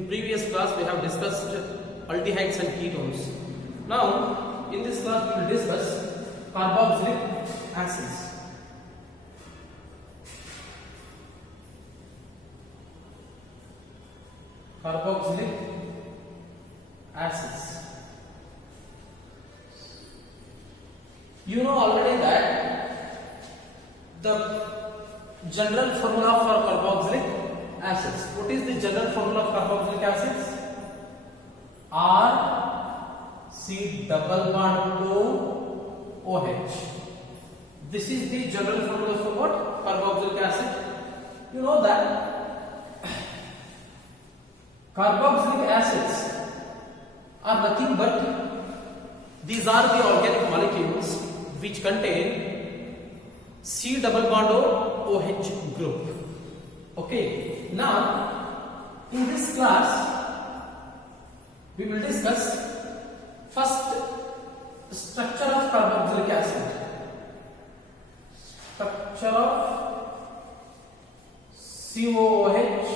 In previous class we have discussed aldehydes and ketones. Now in this class we will discuss carboxylic acids. Carboxylic acids. You know already that the general formula for carboxylic acids. What is the general formula of carboxylic acids? R C double bond O OH. This is the general formula for what? Carboxylic acid. You know that carboxylic acids are nothing but these are the organic molecules which contain C double bond O OH group. Okay, now in this class we will discuss first structure of carboxylic acid. Structure of COOH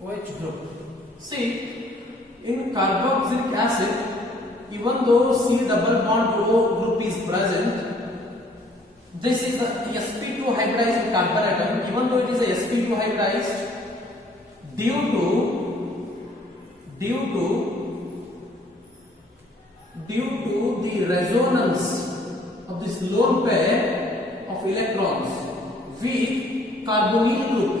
OH group. See, in carboxylic acid, even though C double bond O group is present, this is a sp2 hybridized carbon atom. Even though it is a sp2 hybridized, due to the resonance of this lone pair of electrons with carbonyl group,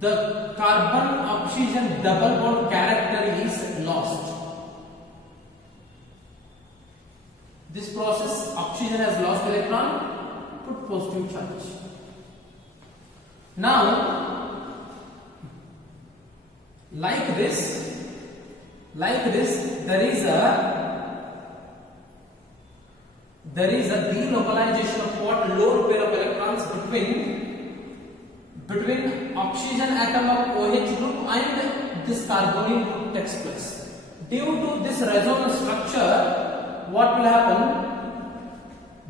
the carbon oxygen double bond character is lost. This process, oxygen has lost electron, put positive charge. Now, like this, there is a delocalization of what? Lone pair of electrons between oxygen atom of OH group and this carbonyl group takes place. Due to this resonance structure, what will happen?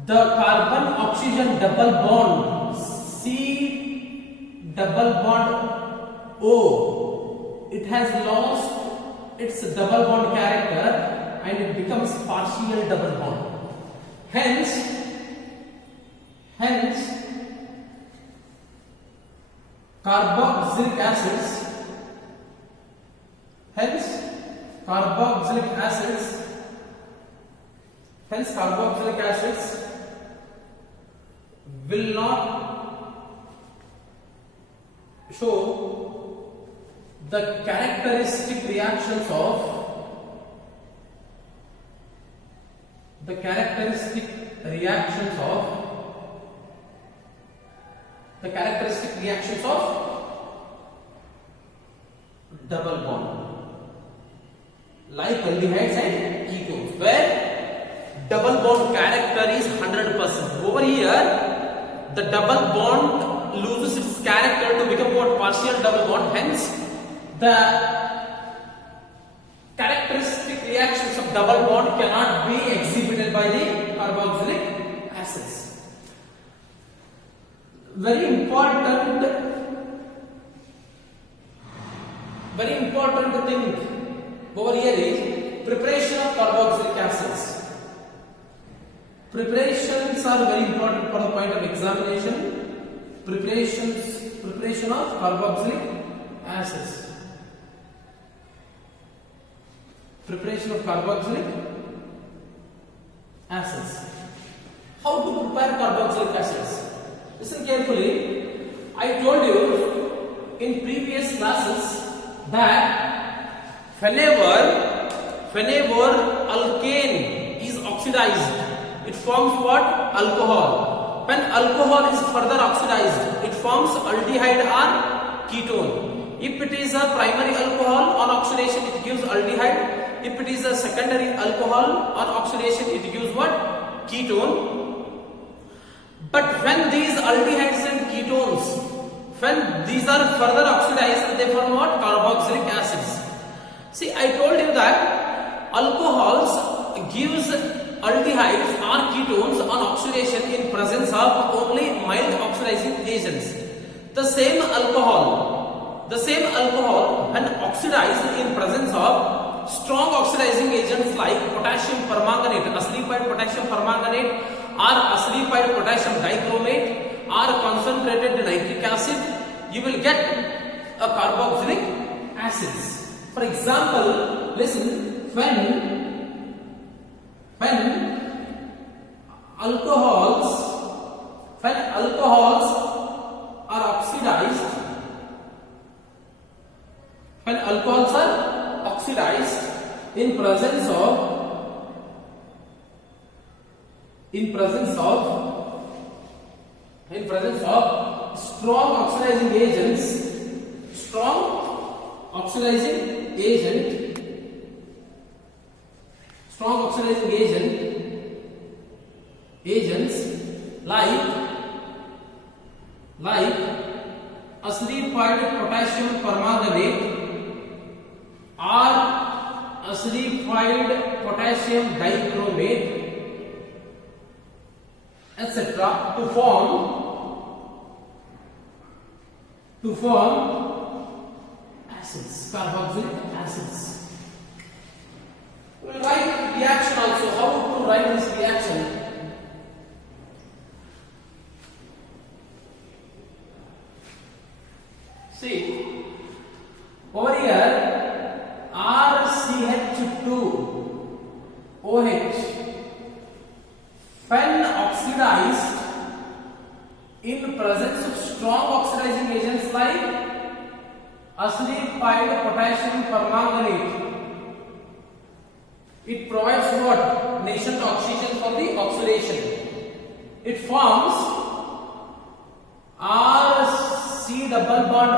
The carbon oxygen double bond C double bond O, it has lost its double bond character and it becomes partial double bond. Hence carboxylic acids will not show the characteristic reactions of double bond, like aldehydes and ketones, where double bond character is 100%. Over here, the double bond loses its character to become what? Partial double bond. Hence, the characteristic reactions of double bond cannot be exhibited by the carboxylic acids. Very important thing over here is preparation of carboxylic acids. Preparations are very important for the point of examination. Preparation of carboxylic acids. Preparation of carboxylic acids. How to prepare carboxylic acids? Listen carefully. I told you in previous classes that whenever alkane is oxidized, it forms what? Alcohol. When alcohol is further oxidized, it forms aldehyde or ketone. If it is a primary alcohol, on oxidation it gives aldehyde. If it is a secondary alcohol, on oxidation it gives what? Ketone. But when these aldehydes and ketones, when these are further oxidized, they form what? Carboxylic acids. See, I told you that alcohols gives aldehydes or ketones on oxidation in presence of only agents. The same alcohol when oxidized in presence of strong oxidizing agents like potassium permanganate, acidified potassium permanganate, or acidified potassium dichromate, or concentrated nitric acid, you will get a carboxylic acids. For example, listen, when alcohols are oxidized, in presence of strong oxidizing agents like acidified potassium permanganate or acidified potassium dichromate, etc., to form acids, carboxylic acids. We will write reaction also. How to write this reaction? See, over here RCH2OH, when oxidized in presence of strong oxidizing agents like acidified potassium permanganate, it provides what? Nascent oxygen for the oxidation. It forms RC double bond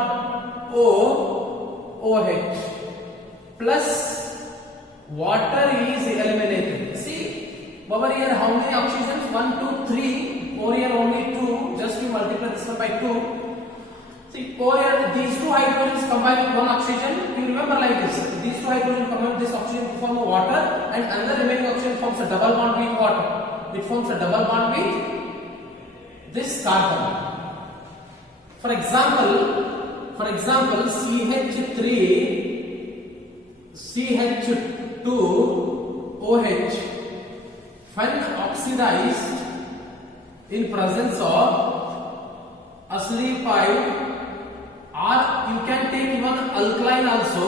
OH plus water is eliminated. See, over here how many oxygens? 1, 2, 3. Over here only 2. Just you multiply this one by 2. See, over here these two hydrogens combine with one oxygen. You remember like this. These two hydrogens combine with this oxygen to form a water, and another remaining oxygen forms a double bond with water. It forms a double bond with this carbon. For example, CH2OH, when oxidized in presence of acidified, or you can take even alkaline also,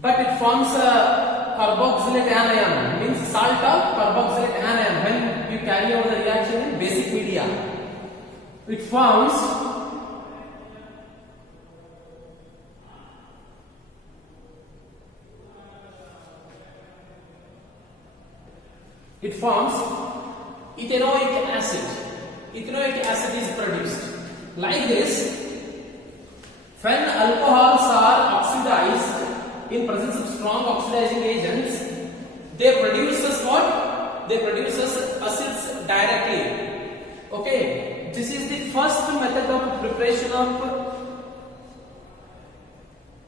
but it forms a carboxylate anion, means salt of carboxylate anion when you carry out the reaction in basic media. It forms ethanoic acid. Ethanoic acid is produced. Like this, when alcohols are oxidized in presence of strong oxidizing agents, they produce what? They produce acids directly. Okay, this is the first method of preparation of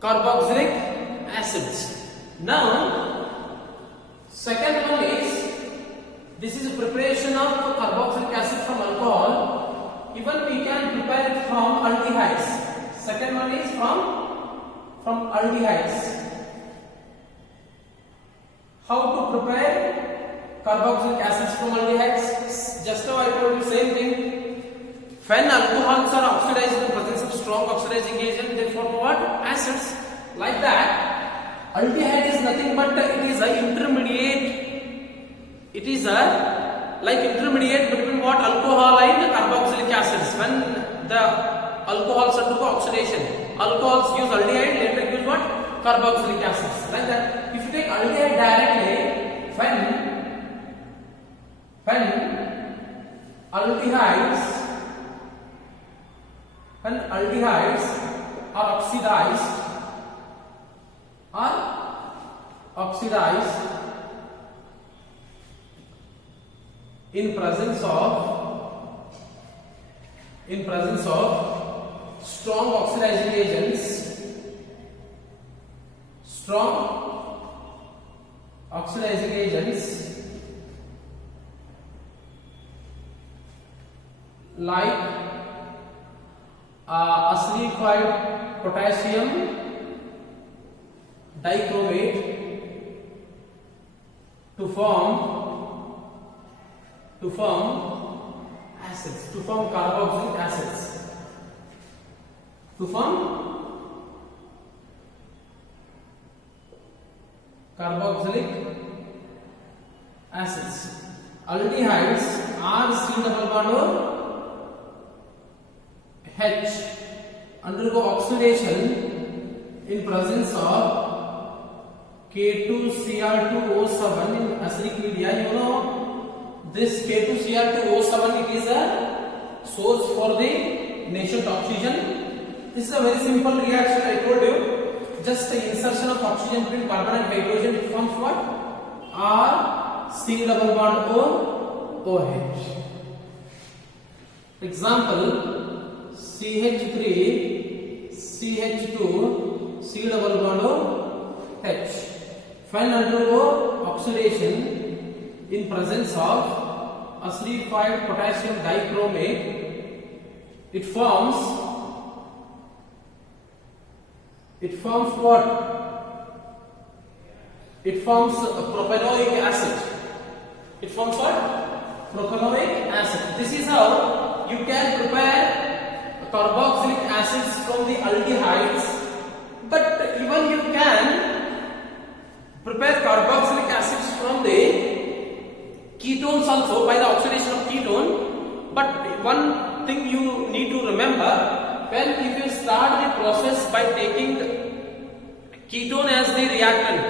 carboxylic acids. Now, second one is, this is a preparation of carboxylic acid from alcohol. Even we can prepare it from aldehydes. Second one is from aldehydes. How to prepare carboxylic acids from aldehydes? Just now I told you same thing. When alcohols are oxidized in the presence of strong oxidizing agent, they form what? Acids. Like that, aldehyde is nothing but it is an intermediate. It is like intermediate between what? Alcohol and carboxylic acids. When the alcohols undergo oxidation, alcohols gives aldehyde, later gives what? Carboxylic acids. Like that. If you take aldehyde directly, when aldehydes are oxidized in presence of strong oxidizing agents, like acidified potassium dichromate to form acids, to form carboxylic acids, to form carboxylic acids. Aldehydes are C double bond or H undergo oxidation in presence of K2Cr2O7 in acidic media. You know this K2Cr2O7, it is a source for the nascent oxygen. This is a very simple reaction. I told you, just the insertion of oxygen between carbon and hydrogen, it forms what? R C double bond O OH. Example, CH3 CH2 C double bond O H. When undergo oxidation in presence of acidified potassium dichromate, it forms what? It forms propanoic acid. It forms what? Propanoic acid. This is how you can prepare carboxylic acids from the aldehydes, but even you can prepare carboxylic acids from the ketones also by the oxidation of ketone. But one thing you need to remember, if you start the process by taking ketone as the reactant,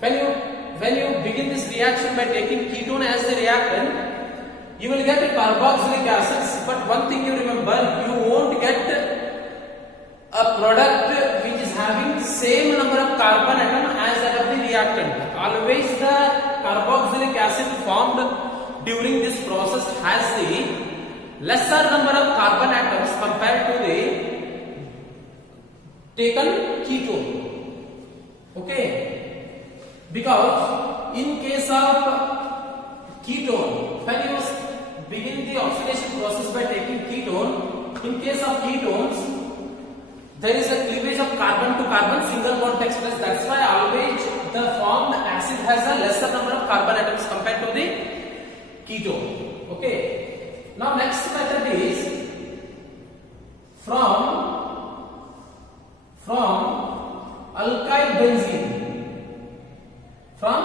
when you begin this reaction by taking ketone as the reactant, you will get carboxylic acids. But one thing you remember, you won't get a product which is having same number of carbon atom as that of the reactant. Always the carboxylic acid formed during this process has the lesser number of carbon atoms compared to the taken ketone. Okay, because in case of ketone, when you begin the oxidation process by taking ketone, in case of ketones, there is a cleavage of carbon to carbon, single bond takes place. That's why always the formed acid has a lesser number of carbon atoms compared to the ketone. Okay. Now next method is from alkyl benzene. From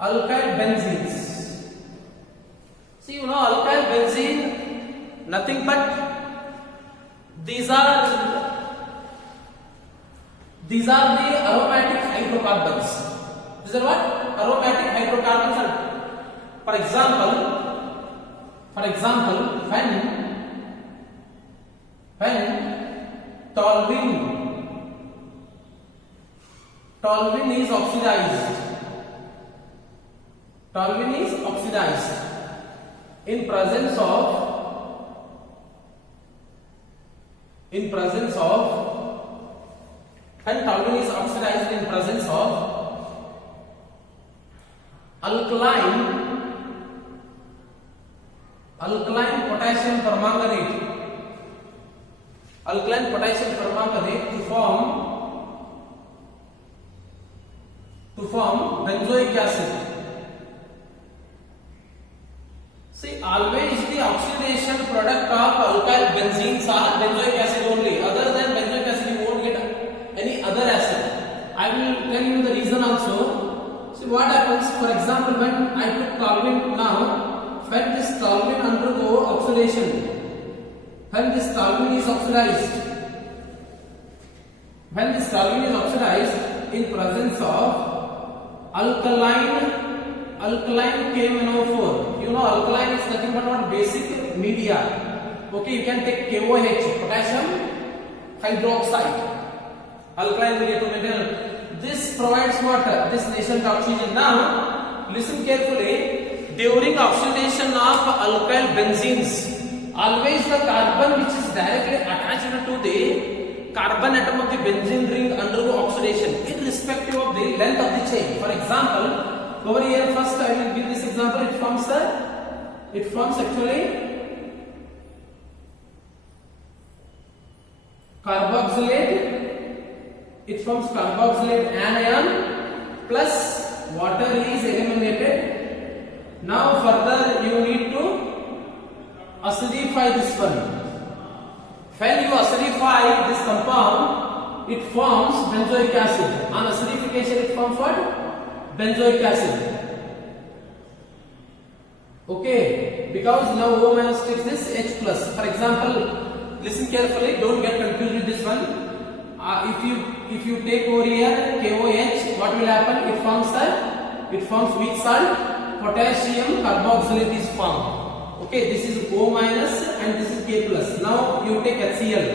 alkyl benzenes. See, you know alkyl benzene, nothing but these are the aromatic hydrocarbons. These are what? Aromatic hydrocarbons. For example, when toluene is oxidized in presence of when toluene is oxidized in presence of alkaline potassium permanganate to form benzoic acid. See, always the oxidation product of alkyl benzenes are benzoic acid only. Other than benzoic acid, you won't get any other acid. I will tell you the reason also. See what happens. For example, when I took toluene now, when this toluene undergo oxidation, when this toluene is oxidized in presence of alkaline KMnO4. You know alkaline is nothing but what? Basic media. Okay, you can take KOH, potassium hydroxide. Alkaline media to maintain. This provides what? This nascent oxygen. Now, listen carefully. During oxidation of alkyl benzenes, always the carbon which is directly attached to the carbon atom of the benzene ring undergo oxidation, irrespective of the length of the chain. For example, over here first I will give this example. It it forms actually carboxylate. It forms carboxylate anion plus water is eliminated. Now further you need to acidify this one. When you acidify this compound, it forms benzoic acid. On acidification it forms what? Benzoic acid. Okay, because now O minus takes this H plus. For example, listen carefully, don't get confused with this one. If you take over here KOH, what will happen? It forms weak salt. Potassium carboxylate is formed. Okay, this is O minus and this is K plus. Now you take HCl.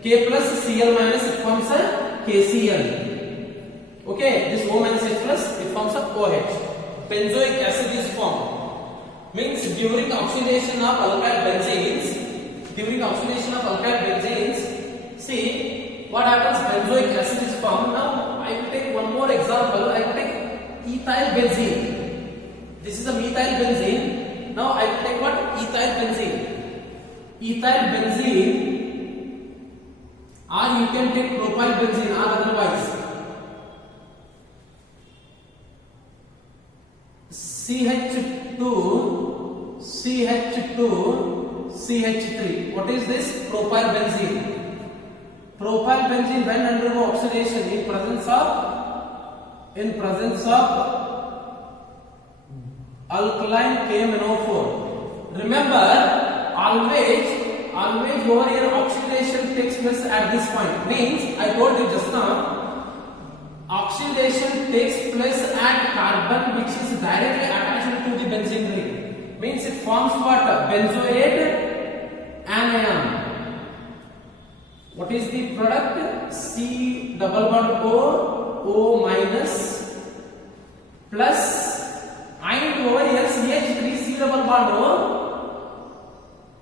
K plus Cl minus, it forms a KCl. Okay, this O minus H plus, it forms a OH. Benzoic acid is formed. Means during oxidation of alkyl benzenes, see what happens, benzoic acid is formed. Now I will take one more example. I will take ethyl benzene. This is a methyl benzene. Now I will take what? Ethyl benzene. Ethyl benzene, or you can take propyl benzene or otherwise. CH2CH3. What is this? Propyl benzene. Propyl benzene when undergo oxidation in presence of alkaline KMNO4. Remember, always over here oxidation takes place at this point. Means I told you just now, oxidation takes place at carbon which is directly attached to the benzene ring. Means it forms what? Benzoate anion. What is the product? C double bond O minus plus, and over here CH3 C double bond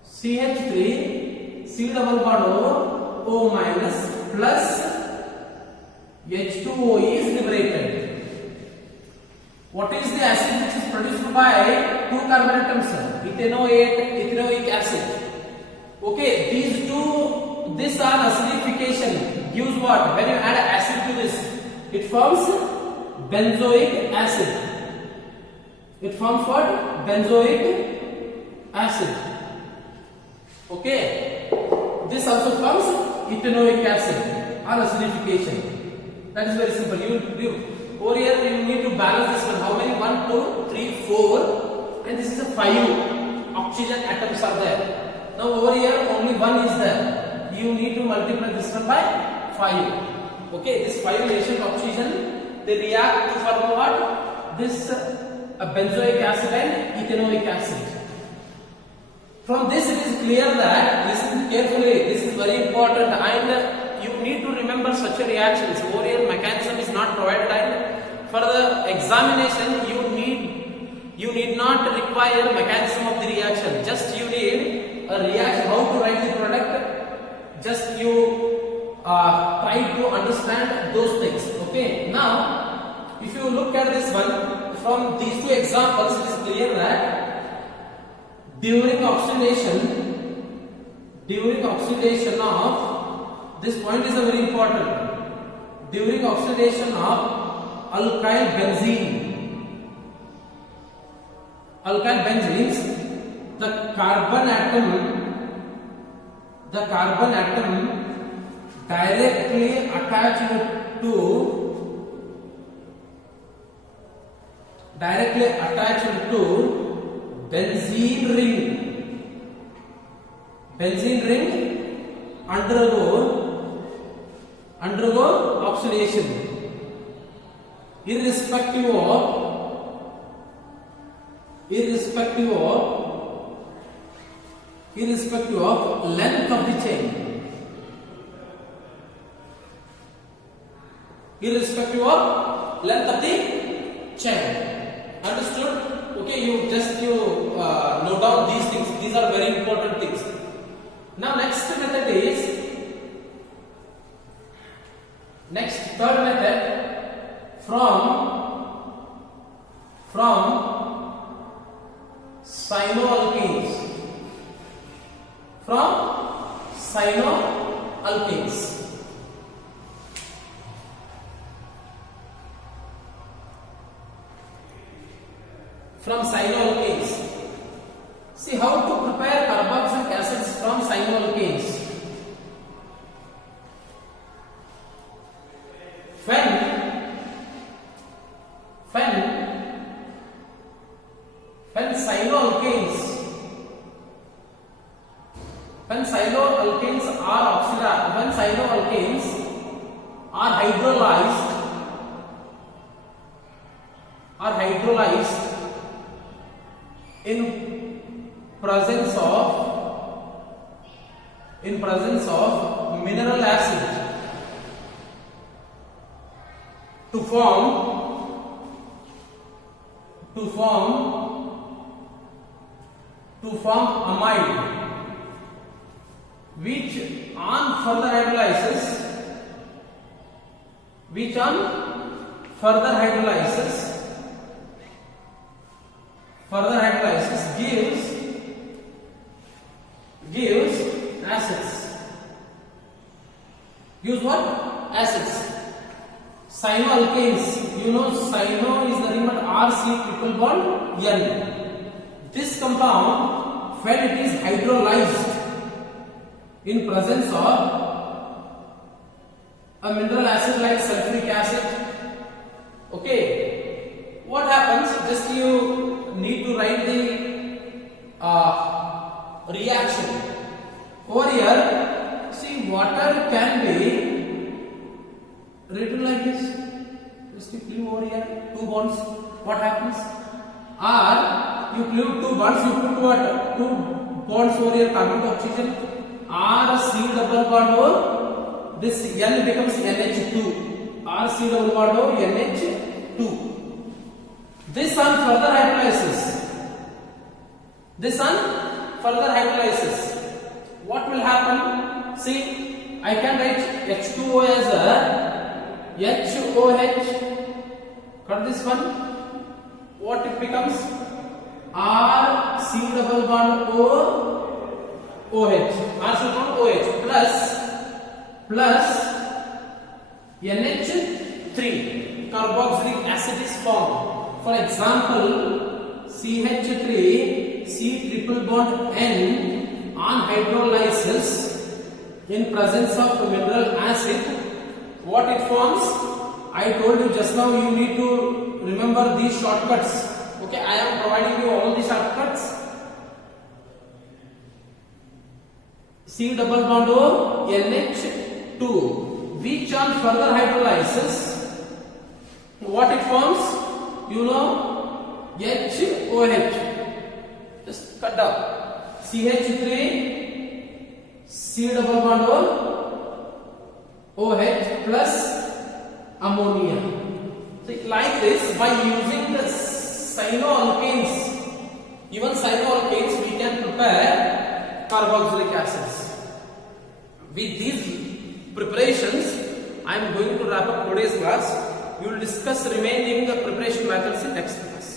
CH3 C double bond O minus plus H2O is liberated. What is the acid which is produced by two carbon atoms? Ethanoic acid. Okay, this on acidification gives what? When you add acid to this, it forms benzoic acid. It forms what? Benzoic acid. Okay, this also forms ethanoic acid on acidification. That is very simple. Over here you need to balance this one. How many? 1, 2, 3, 4, and this is a 5 oxygen atoms are there. Now over here only 1 is there. You need to multiply this one by 5. Okay, this 5 additional oxygen, they react to form what? This benzoic acid and ethanoic acid. From this it is clear that, listen carefully, this is very important, and you need to remember such a reactions. Over here mechanism is not provided, and for the examination you need not require mechanism of the reaction. Just you need a reaction, how to write the product. Just you try to understand those things. Okay. Now, if you look at this one, from these two examples, it is clear that during oxidation of, this point is very important. During oxidation of alkyl benzenes, the carbon atom directly attached to benzene ring undergo oxidation irrespective of length of the chain. Understood? Okay, you note down these things. These are very important things. Now next method is, third method, from cyanoalkanes. From cyanoalkanes. From cyanoalkanes. See how to prepare carboxylic acids from cyanoalkanes. When cyanoalkanes are hydrolyzed in presence of mineral acid to form amide, which on further hydrolysis gives acids. Gives what? Acids. Cyanoalkanes. You know, cyano is nothing but RC triple bond N. This compound, when it is hydrolyzed in presence of a mineral acid like sulfuric acid, okay, what happens? Just you need to write the reaction over here. See, water can be written like this. Just you click over here, 2 bonds. What happens? Or you click 2 bonds, you put what? 2 bonds over here, carbon to oxygen. R C double bond O, this N becomes NH2. R C double bond O, NH2. This on further hydrolysis, what will happen? See, I can write H2O as a HOH. Cut this one. What it becomes? R C double bond O. OH, OH plus NH3, carboxylic acid is formed. For example, CH3 C triple bond N on hydrolysis in presence of mineral acid, what it forms? I told you just now, you need to remember these shortcuts. Okay, I am providing you all the shortcuts. C double bond O, NH2, which on further hydrolysis, what it forms? You know, HOH. Just cut down. CH3, C double bond O, OH plus ammonia. So like this, by using the cyanoalkanes, even cyanoalkanes, we can prepare carboxylic acids. With these preparations, I am going to wrap up today's class. We will discuss remaining preparation methods in next class.